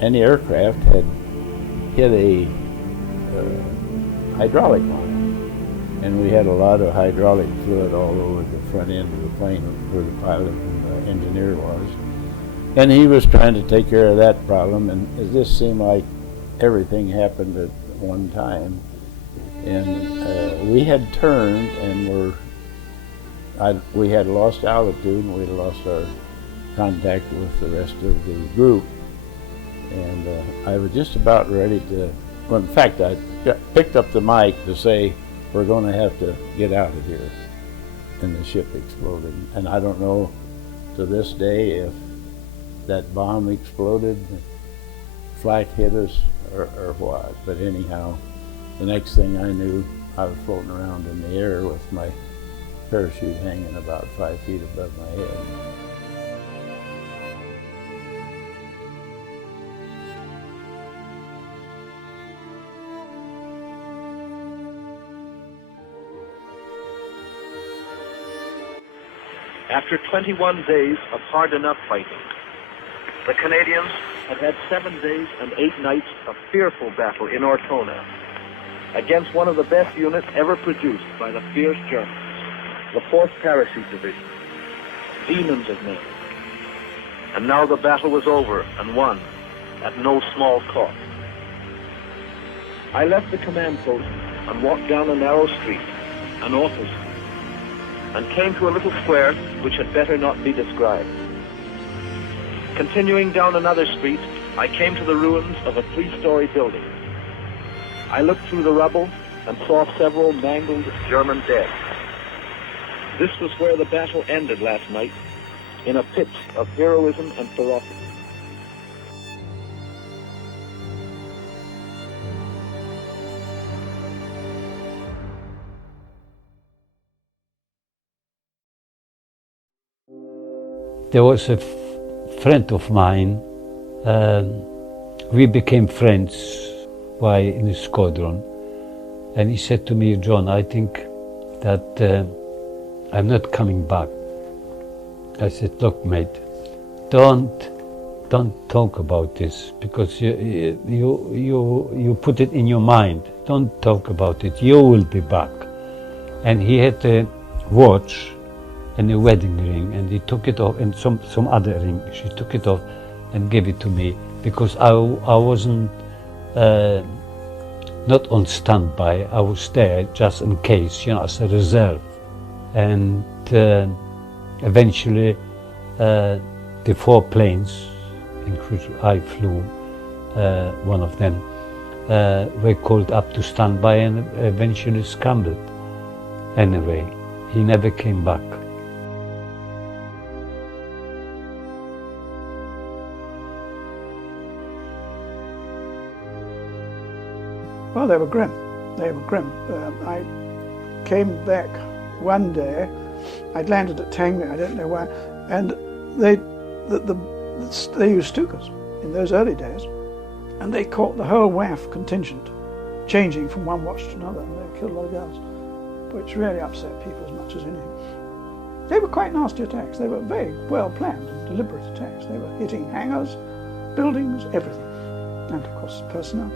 any aircraft had hit a hydraulic line, and we had a lot of hydraulic fluid all over the front end of the plane where the pilot and the engineer was. And he was trying to take care of that problem, and it just seemed like everything happened at one time. And we had turned and we had lost altitude, and we had lost our contact with the rest of the group. And I was just about ready to, well, in fact, I picked up the mic to say, we're going to have to get out of here. And the ship exploded. And I don't know to this day if that bomb exploded, flak hit us, or what. But anyhow, the next thing I knew, I was floating around in the air with my parachute hanging about 5 feet above my head. After 21 days of hard enough fighting, the Canadians had had 7 days and 8 nights of fearful battle in Ortona against one of the best units ever produced by the fierce Germans, the 4th Parachute Division, demons of men. And now the battle was over and won at no small cost. I left the command post and walked down a narrow street, an awful street, and came to a little square which had better not be described. Continuing down another street, I came to the ruins of a 3-story building. I looked through the rubble and saw several mangled German dead. This was where the battle ended last night, in a pit of heroism and ferocity. There was a friend of mine. We became friends while in the squadron, and he said to me, "John, I think that I'm not coming back." I said, "Look, mate, don't talk about this, because you put it in your mind. Don't talk about it. You will be back." And he had a watch and a wedding ring, and he took it off, and some other ring. She took it off and gave it to me, because I wasn't not on standby. I was there just in case, as a reserve. And eventually the 4 planes, in which I flew, one of them, were called up to standby and eventually scrambled. Anyway, he never came back. Well, they were grim. They were grim. I came back one day. I'd landed at Tangier, I don't know why, and they used Stukas in those early days, and they caught the whole WAF contingent changing from one watch to another, and they killed a lot of guys, which really upset people as much as anything. They were quite nasty attacks. They were very well planned and deliberate attacks. They were hitting hangars, buildings, everything, and of course personnel.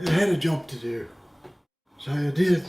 I had a job to do, so I did.